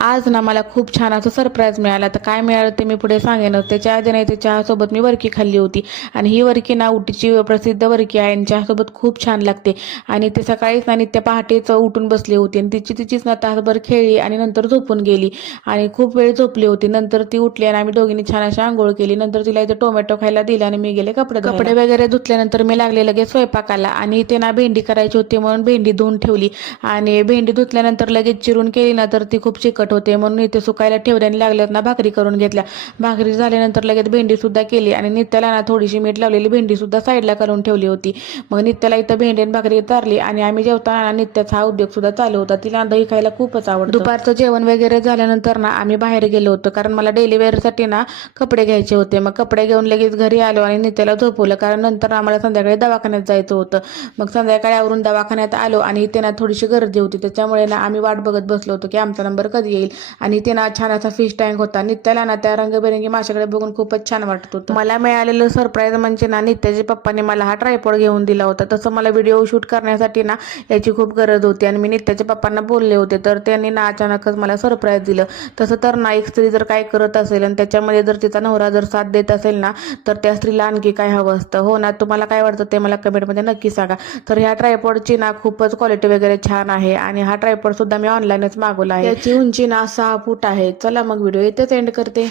आज ना मला खूप छान असं सरप्राईज मिळाला. तर काय मिळालं ते मी पुढे सांगेन. त्याच्या आधी नाही, त्या चहासोबत मी वरकी खाल्ली होती आणि ही वरकी ना उटीची प्रसिद्ध वरकी आहे आणि चहासोबत खूप छान लागते. आणि ते सकाळीच ना नित्या पहाटेच उठून बसली होती आणि तिचीच ना तासभर खेळली आणि नंतर झोपून गेली आणि खूप वेळ झोपली होती. नंतर ती उठली आणि आम्ही दोघींनी छान अशी आंघोळ केली. नंतर तिला इथे टोमॅटो खायला दिला आणि मी गेले कपडे वगैरे धुतल्यानंतर मी लागले लगेच स्वयंपाकाला. आणि इथे ना भेंडी करायची होती म्हणून भेंडी धुवून ठेवली आणि भेंडी धुतल्यानंतर लगेच चिरून केली ना तर ती खूप चिकट होते म्हणून इथे सुकायला ठेवल्याने लागल्यात ना भाकरी करून घेतल्या. भाकरी झाल्यानंतर लगेच भेंडी सुद्धा केली आणि नित्याला ना थोडीशी मीठ लावलेली भेंडी सुद्धा साईडला करून ठेवली होती. मग नित्याला इथं भेंडी आणि भाकरी चारली आणि आम्ही जेवताना नित्याचा हा उद्योग सुद्धा चालू होता. तिला दही खायला खूपच आवडतं. दुपारचं जेवण वगैरे झाल्यानंतर ना आम्ही बाहेर गेलो होतो कारण मला डेली वेअरसाठी ना कपडे घ्यायचे होते. मग कपडे घेऊन लगेच घरी आलो आणि नित्याला झोपवलं कारण नंतर आम्हाला संध्याकाळी दवाखान्यात जायचं होतं. मग संध्याकाळी आवरून दवाखान्यात आलो आणि इथे ना थोडीशी गर्दी होती, त्याच्यामुळे ना आम्ही वाट बघत बसलो होतो की आमचा नंबर कधी येईल. आणि ते ना छान असा फिश टँक होता. नित्याला ना त्या रंगबेरंगी माशाकडे बघून खूपच छान वाटत होतं. मला मिळालेलं सरप्राईज म्हणजे ना नित्याच्या पप्पांनी मला हा ट्रायपॉड घेऊन दिला होता. तसं मला व्हिडिओ शूट करण्यासाठी ना याची खूप गरज होती आणि मी नित्याच्या पप्पांना बोलले होते तर त्यांनी ना अचानकच मला सरप्राईज दिलं. तसं तर ना एक स्त्री जर काय करत असेल आणि त्याच्यामध्ये जर तिचा नवरा जर साथ देत असेल ना तर त्या स्त्रीला आणखी काय हवं असतं. हो ना, तुम्हाला काय वाटतं ते मला कमेंटमध्ये नक्की सांगा. तर ह्या ट्रायपॉडची ना खूपच क्वालिटी वगैरे छान आहे आणि हा ट्रायपॉड सुद्धा मी ऑनलाईनच मागवला आहे. याची उंची ना 6 फूट आहे. चला मग व्हिडिओ इथेच एंड करते.